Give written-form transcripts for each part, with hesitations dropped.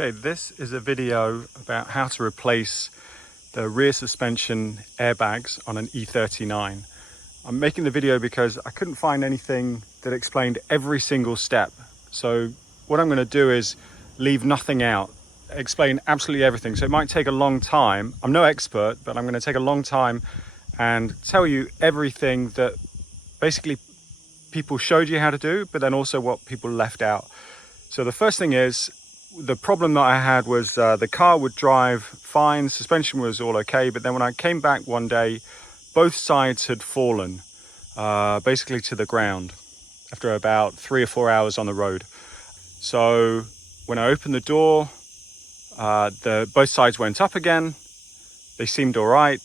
Okay, this is a video about how to replace the rear suspension airbags on an E39. I'm making the video because I couldn't find anything that explained every single step. So what I'm going to do is leave nothing out, explain absolutely everything. So it might take a long time. I'm no expert, but I'm going to take a long time and tell you everything that basically people showed you how to do, but then also what people left out. So the first thing is, the problem that I had was the car would drive fine, suspension was all okay, but then when I came back one day, both sides had fallen basically to the ground after about 3 or 4 hours on the road. So when I opened the door, both sides went up again. They seemed all right,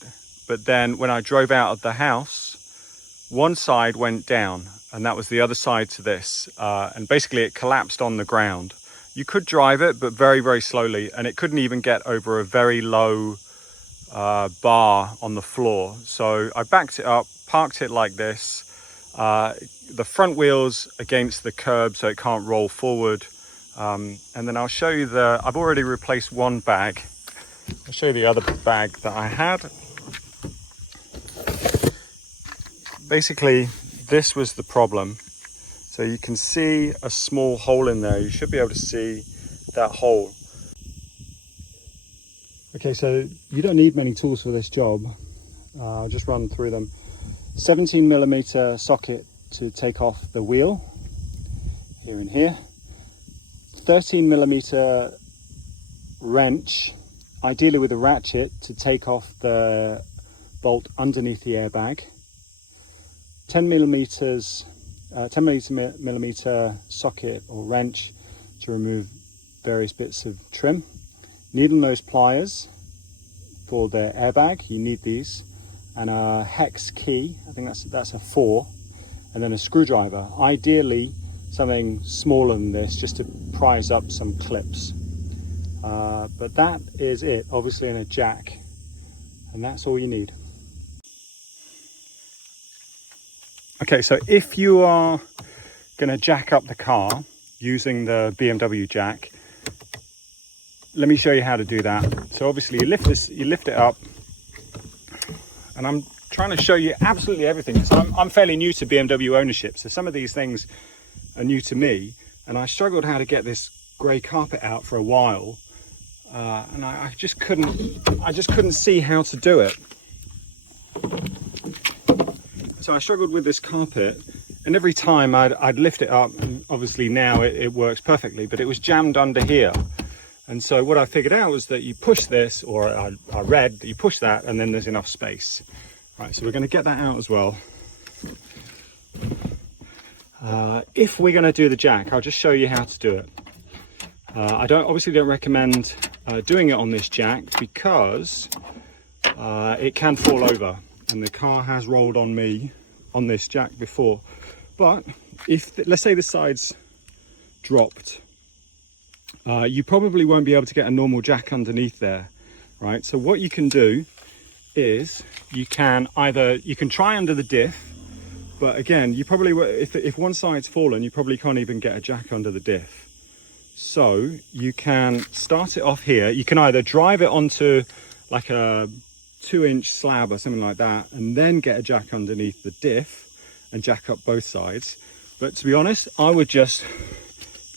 but then when I drove out of the house, one side went down, and that was the other side to this, and basically it collapsed on the ground. You could drive it, but very, very slowly, and it couldn't even get over a very low bar on the floor. So I backed it up, parked it like this, the front wheels against the curb so it can't roll forward. And then I'll show you I've already replaced one bag. I'll show you the other bag that I had. Basically, this was the problem. So you can see a small hole in there. You should be able to see that hole. Okay, so you don't need many tools for this job. I'll just run through them. 17mm socket to take off the wheel, here and here. 13mm wrench, ideally with a ratchet, to take off the bolt underneath the airbag. 10mm socket or wrench to remove various bits of trim. Needle nose pliers for the airbag, you need these, and a hex key, I think that's a 4, and then a screwdriver, ideally something smaller than this just to prise up some clips. But that is it, obviously, in a jack, and that's all you need. Okay, so if you are going to jack up the car using the BMW jack, let me show you how to do that. So obviously you lift it up, and I'm trying to show you absolutely everything. So I'm fairly new to BMW ownership, so some of these things are new to me, and I struggled how to get this grey carpet out for a while, and I just couldn't see how to do it. So I struggled with this carpet, and every time I'd lift it up, and obviously now it works perfectly, but it was jammed under here. And so what I figured out was that you push this, or I read that you push that, and then there's enough space. Right, so we're going to get that out as well. If we're going to do the jack, I'll just show you how to do it. I obviously don't recommend doing it on this jack because it can fall over. And the car has rolled on me on this jack before. But if, let's say the side's dropped, you probably won't be able to get a normal jack underneath there, right? So what you can do is you can try under the diff, but again, you probably, if one side's fallen, you probably can't even get a jack under the diff. So you can start it off here. You can either drive it onto like a 2-inch slab or something like that, and then get a jack underneath the diff and jack up both sides. But to be honest, I would just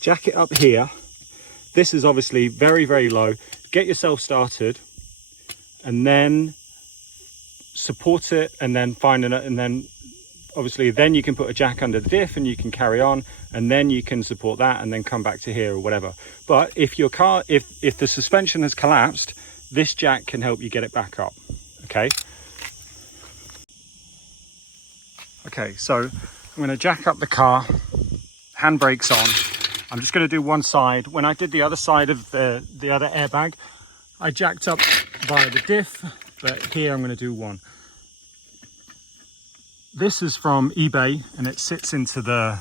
jack it up here. This is obviously very, very low. Get yourself started, and then support it, and then find it, and then obviously then you can put a jack under the diff and you can carry on, and then you can support that and then come back to here or whatever. But if your car, if the suspension has collapsed, this jack can help you get it back up. Okay, so I'm going to jack up the car, handbrakes on. I'm just going to do one side. When I did the other side of the other airbag, I jacked up via the diff, but here I'm going to do one. This is from eBay, and it sits into the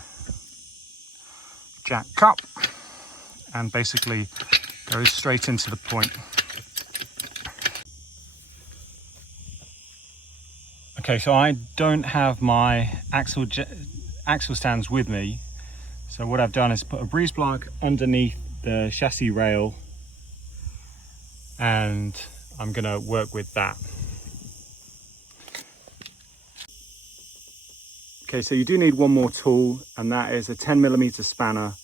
jack cup and basically goes straight into the point. Okay, so I don't have my axle stands with me, so what I've done is put a breeze block underneath the chassis rail and I'm gonna work with that. Okay, so you do need one more tool, and that is a 10mm spanner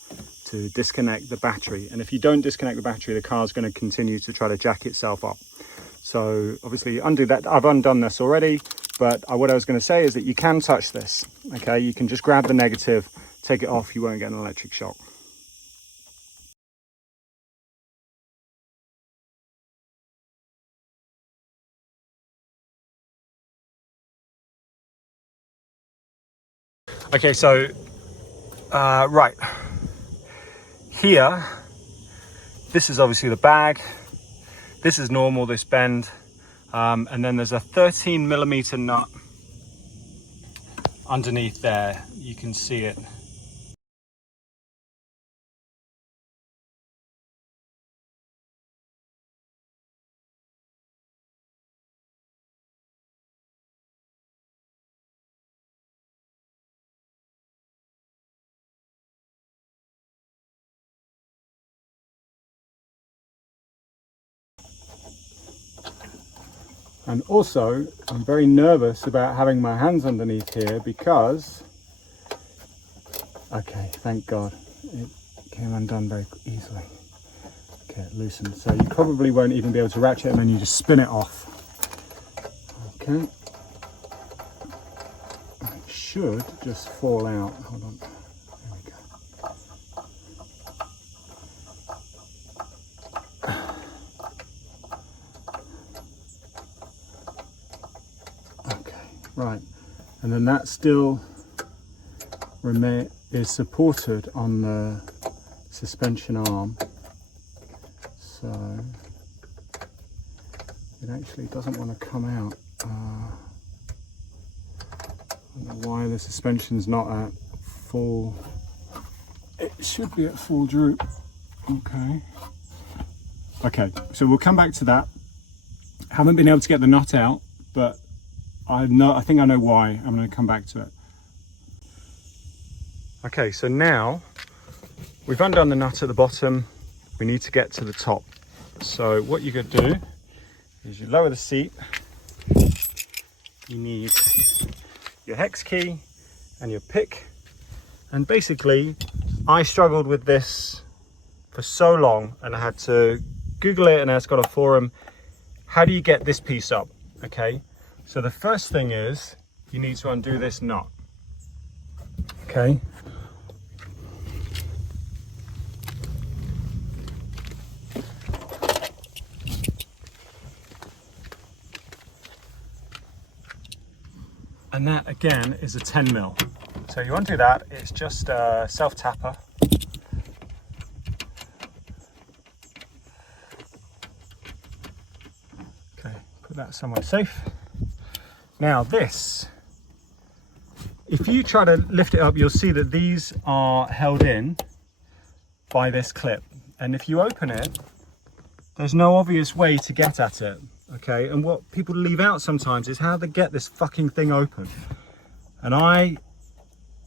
to disconnect the battery. And if you don't disconnect the battery, the car's going to continue to try to jack itself up. So obviously undo that. I've undone this already, but what I was going to say is that you can touch this. Okay, you can just grab the negative, take it off, you won't get an electric shock. Okay, so right here, this is obviously the bag. This is normal, this bend, and then there's a 13mm nut underneath there. You can see it. And also, I'm very nervous about having my hands underneath here because, okay, thank God, it came undone very easily. Okay, it loosened. So you probably won't even be able to ratchet, and then you just spin it off. Okay. It should just fall out. Hold on. There we go. Right, and then that still is supported on the suspension arm, so it actually doesn't want to come out. I don't know why the suspension's not at full. It should be at full droop. Okay, so we'll come back to that. Haven't been able to get the nut out, but I think I know why. I'm going to come back to it. Okay, so now we've undone the nut at the bottom. We need to get to the top. So what you could do is you lower the seat. You need your hex key and your pick. And basically, I struggled with this for so long, and I had to Google it, and it's got a forum. How do you get this piece up? Okay. So the first thing is you need to undo this knot. Okay. And that again is a 10mm. So you undo that, it's just a self-tapper. Okay, put that somewhere safe. Now this, if you try to lift it up, you'll see that these are held in by this clip. And if you open it, there's no obvious way to get at it, okay? And what people leave out sometimes is how to get this fucking thing open. And I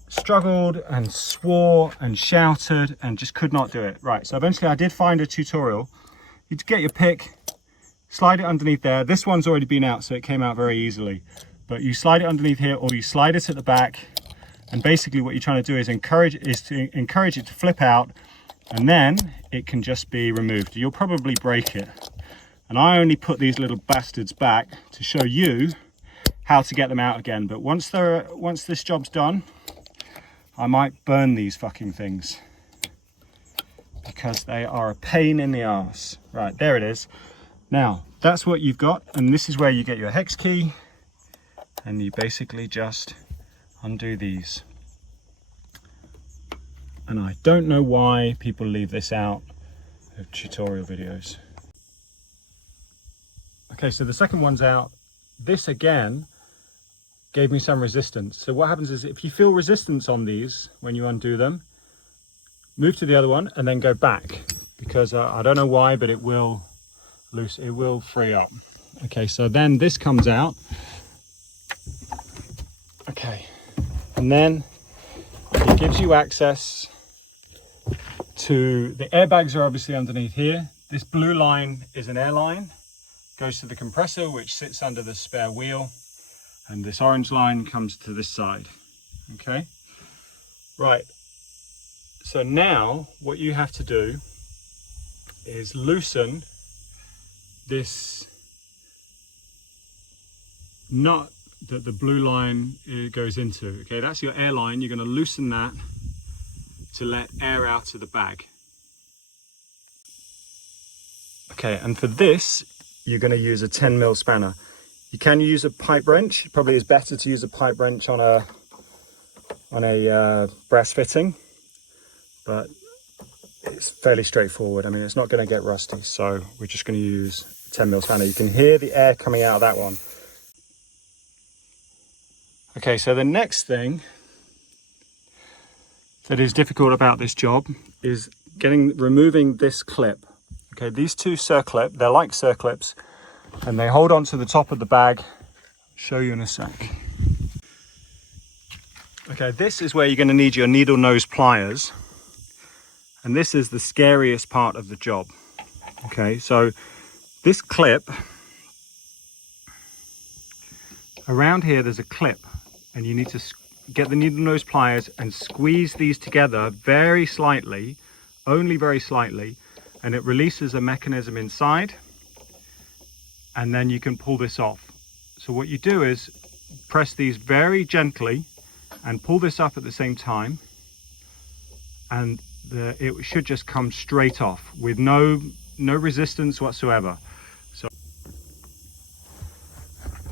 struggled and swore and shouted and just could not do it. Right, so eventually I did find a tutorial. You get your pick, slide it underneath there. This one's already been out, so it came out very easily. But you slide it underneath here, or you slide it at the back. And basically what you're trying to do is encourage it to flip out, and then it can just be removed. You'll probably break it. And I only put these little bastards back to show you how to get them out again. But once this job's done, I might burn these fucking things because they are a pain in the arse. Right, there it is. Now, that's what you've got, and this is where you get your hex key, and you basically just undo these. And I don't know why people leave this out of tutorial videos. Okay, so the second one's out. This again gave me some resistance. So what happens is if you feel resistance on these when you undo them, move to the other one and then go back, because I don't know why, but it will free up. Okay, so then this comes out. Okay, and then it gives you access to the airbags are obviously underneath here. This blue line is an air line, goes to the compressor, which sits under the spare wheel, and this orange line comes to this side. Okay, right. So now what you have to do is loosen this nut that the blue line goes into. Okay, that's your air line. You're going to loosen that to let air out of the bag. Okay, and for this, you're going to use a 10mm spanner. You can use a pipe wrench. It probably is better to use a pipe wrench on a brass fitting, but it's fairly straightforward. I mean, it's not going to get rusty, so we're just going to use a 10mm spanner. You can hear the air coming out of that one. Okay, so the next thing that is difficult about this job is removing this clip. Okay, these two circlip, they're like circlips, and they hold on to the top of the bag. I'll show you in a sec. Okay, this is where you're going to need your needle nose pliers, and this is the scariest part of the job. Okay, so this clip, around here there's a clip, and you need to get the needle nose pliers and squeeze these together very slightly, only very slightly, and it releases a mechanism inside, and then you can pull this off. So what you do is press these very gently and pull this up at the same time, and it should just come straight off with no resistance whatsoever. So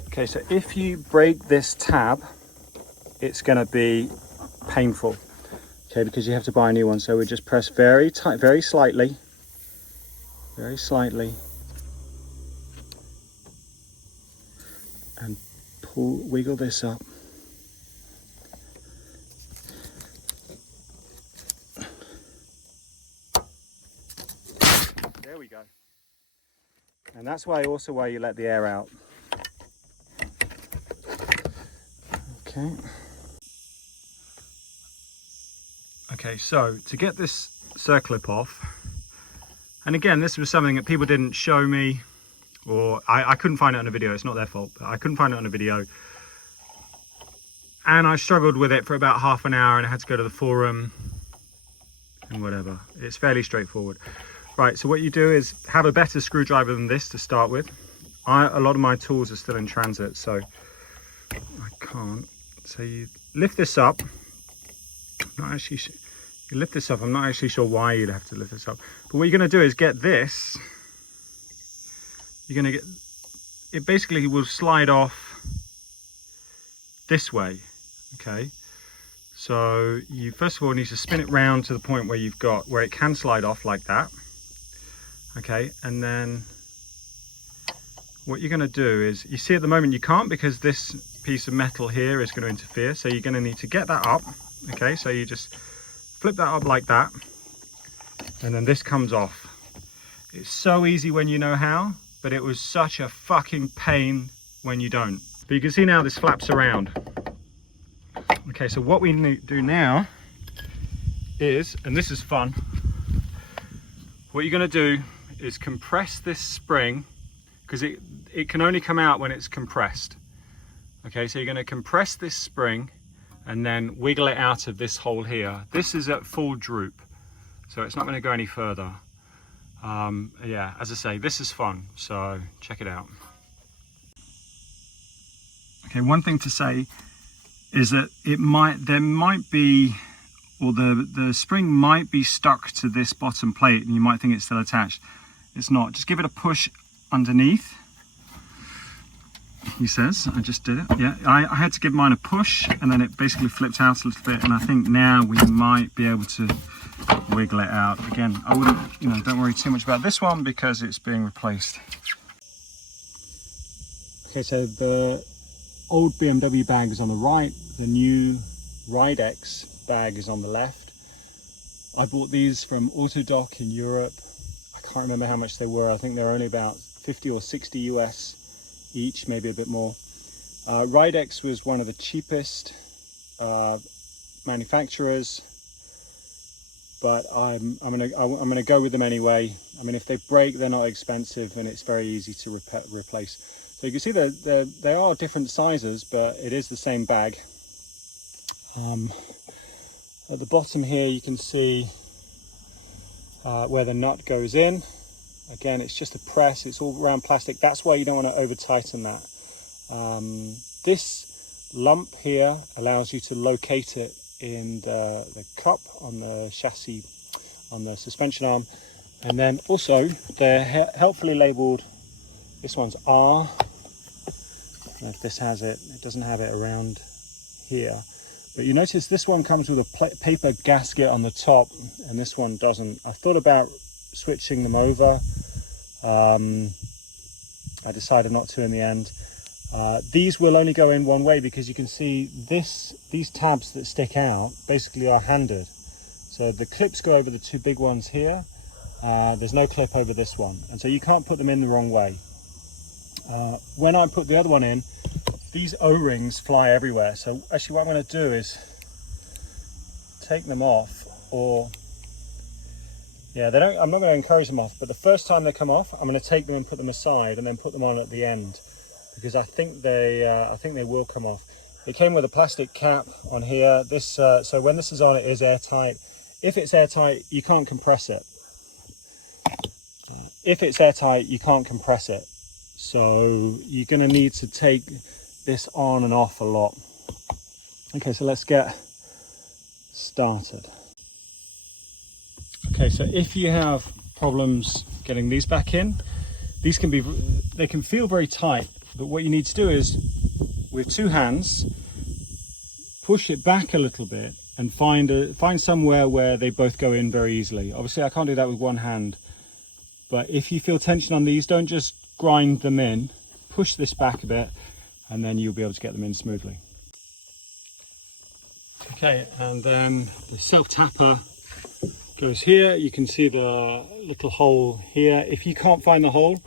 okay, so if you break this tab, it's going to be painful, okay, because you have to buy a new one. So we just press very tight, very slightly, and wiggle this up. There we go. And that's why you let the air out. Okay. Okay, so to get this circlip off, and again, this was something that people didn't show me, or I couldn't find it on a video. It's not their fault, but I couldn't find it on a video. And I struggled with it for about half an hour, and I had to go to the forum and whatever. It's fairly straightforward. Right, so what you do is have a better screwdriver than this to start with. A lot of my tools are still in transit, so I can't. So you lift this up. You lift this up. I'm not actually sure why you'd have to lift this up. But what you're going to do is get this. You're going to get it. Basically will slide off this way. Okay. So you first of all need to spin it round to the point where where it can slide off like that. Okay, and then what you're going to do is, you see at the moment you can't, because this piece of metal here is going to interfere. So you're going to need to get that up. Okay, so you just flip that up like that, and then this comes off. It's so easy when you know how, but it was such a fucking pain when you don't. But you can see now this flaps around. Okay, so what we need to do now is, and this is fun, what you're going to do is compress this spring, because it can only come out when it's compressed. Okay, so you're going to compress this spring and then wiggle it out of this hole here. This is at full droop, so it's not going to go any further. Yeah, as I say, this is fun, so check it out. Okay, one thing to say is that there might be, or the spring might be stuck to this bottom plate, and you might think it's still attached. It's not. Just give it a push underneath, he says. I just did it. Yeah, I had to give mine a push, and then it basically flipped out a little bit, and I think now we might be able to wiggle it out. Again, I wouldn't, don't worry too much about this one because it's being replaced. Okay, so the old BMW bag is on the right, the new Ridex bag is on the left. I bought these from Autodoc in Europe. I can't remember how much they were. I think they're only about 50 or 60 US each, maybe a bit more. Ridex was one of the cheapest manufacturers. but I'm gonna go with them anyway. I mean, if they break, they're not expensive, and it's very easy to replace. So you can see that they are different sizes, but it is the same bag. At the bottom here, you can see where the nut goes in. Again, it's just a press. It's all round plastic. That's why you don't want to over tighten that. This lump here allows you to locate it in the cup on the chassis, on the suspension arm. And then also they're helpfully labeled. This one's R. I don't know if this has it. It doesn't have it around here. But you notice this one comes with a paper gasket on the top, and this one doesn't. I thought about switching them over. I decided not to in the end. These will only go in one way, because you can see these tabs that stick out basically are handed. So the clips go over the two big ones here. There's no clip over this one, and so you can't put them in the wrong way. When I put the other one in, these O-rings fly everywhere. So actually what I'm going to do is take them off, or yeah, I'm not going to encourage them off, but the first time they come off, I'm going to take them and put them aside, and then put them on at the end, because I think they will come off. It came with a plastic cap on here. This so when this is on, it is airtight. If it's airtight, you can't compress it. If it's airtight, you can't compress it. So you're going to need to take this on and off a lot. Okay, so let's get started. Okay, so if you have problems getting these back in, they can feel very tight, but what you need to do is, with two hands, push it back a little bit and find somewhere where they both go in very easily. Obviously I can't do that with one hand, but if you feel tension on these, don't just grind them in, push this back a bit, and then you'll be able to get them in smoothly. Okay, and then the self-tapper goes here. You can see the little hole here. If you can't find the hole,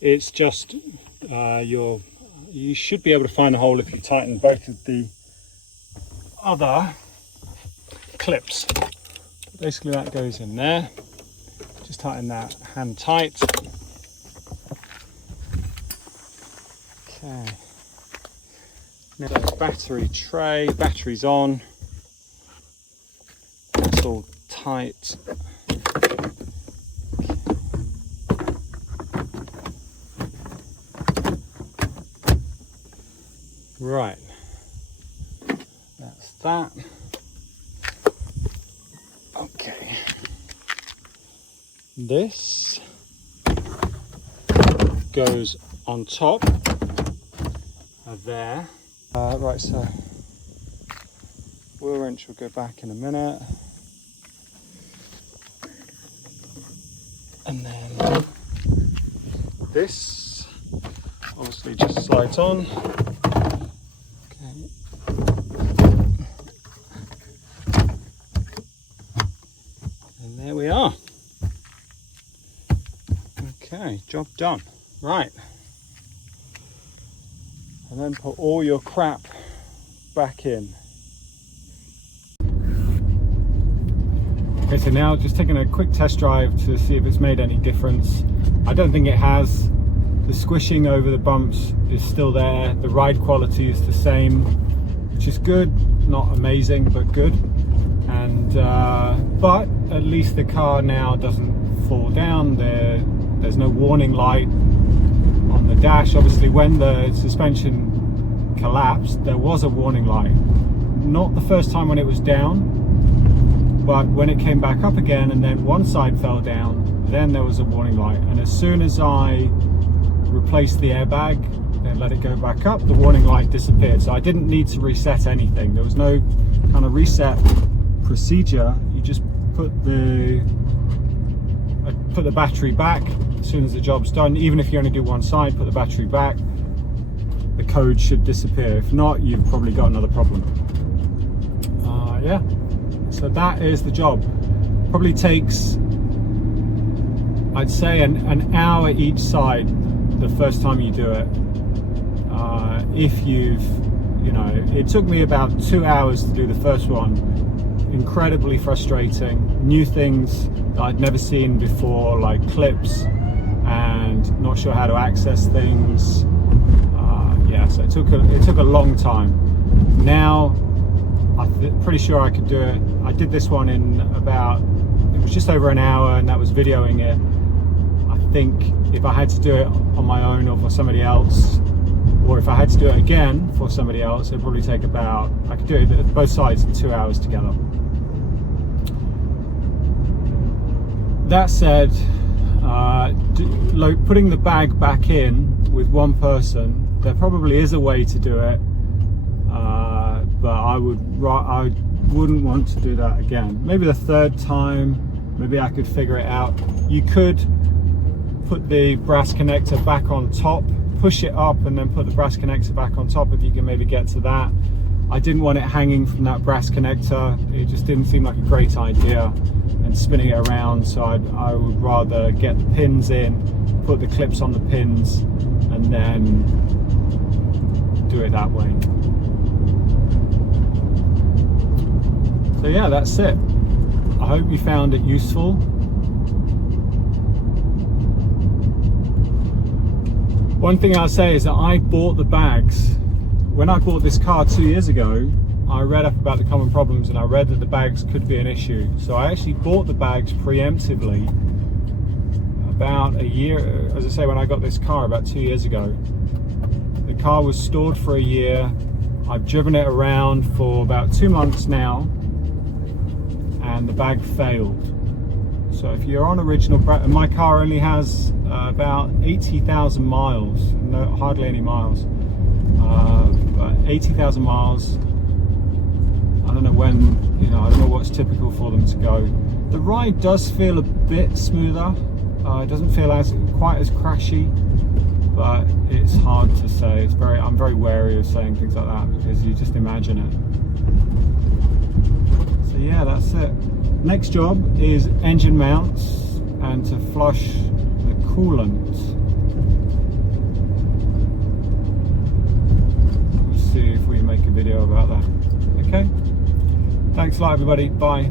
it's just you should be able to find the hole if you tighten both of the other clips. Basically that goes in there. Just tighten that hand tight. Okay. Now the battery tray, battery's on. That's all tight. Right, that's that. Okay, this goes on top of there. Right, so wheel wrench will go back in a minute. And then this obviously just slides on. Okay. And there we are. Okay, job done. Right. And then put all your crap back in. Okay, so now just taking a quick test drive to see if it's made any difference. I don't think it has. The squishing over the bumps is still there. The ride quality is the same, which is good. Not amazing, but good. And but at least the car now doesn't fall down. There's no warning light on the dash. Obviously when the suspension collapsed, there was a warning light. Not the first time when it was down, but when it came back up again and then one side fell down, then there was a warning light. And as soon as I replaced the airbag and let it go back up, the warning light disappeared. So I didn't need to reset anything. There was no kind of reset procedure. You just put the battery back as soon as the job's done. Even if you only do one side, put the battery back, the code should disappear. If not, you've probably got another problem. Yeah, so that is the job. Probably takes, I'd say, an hour each side the first time you do it. If it took me about 2 hours to do the first one. incredibly frustrating. New things that I'd never seen before, like clips, and not sure how to access things. Yeah, so it took a long time. Now I'm pretty sure I could do it. I did this one in it was just over an hour, and that was videoing it. I think if I had to do it on my own or for somebody else, or if I had to do it again for somebody else, it'd probably take I could do it both sides in 2 hours together. That said, putting the bag back in with one person, there probably is a way to do it, but I wouldn't want to do that again. Maybe the third time, maybe I could figure it out. You could put the brass connector back on top, push it up, and then put the brass connector back on top if you can maybe get to that. I didn't want it hanging from that brass connector. It just didn't seem like a great idea, and spinning it around, so I would rather get the pins in, put the clips on the pins, and then do it that way. So yeah, that's it. I hope you found it useful. One thing I'll say is that I bought the bags. When I bought this car 2 years ago, I read up about the common problems, and I read that the bags could be an issue. So I actually bought the bags preemptively about a year, as I say, when I got this car about 2 years ago. The car was stored for a year. I've driven it around for about 2 months now, and the bag failed. So if you're on original, my car only has about 80,000 miles, hardly any miles, but 80,000 miles. I don't know when, I don't know what's typical for them to go. The ride does feel a bit smoother. It doesn't feel quite as crashy, but it's hard to say. I'm very wary of saying things like that, because you just imagine it. So yeah, that's it. Next job is engine mounts and to flush the coolant. We'll see if we make a video about that. Okay, thanks a lot everybody, bye.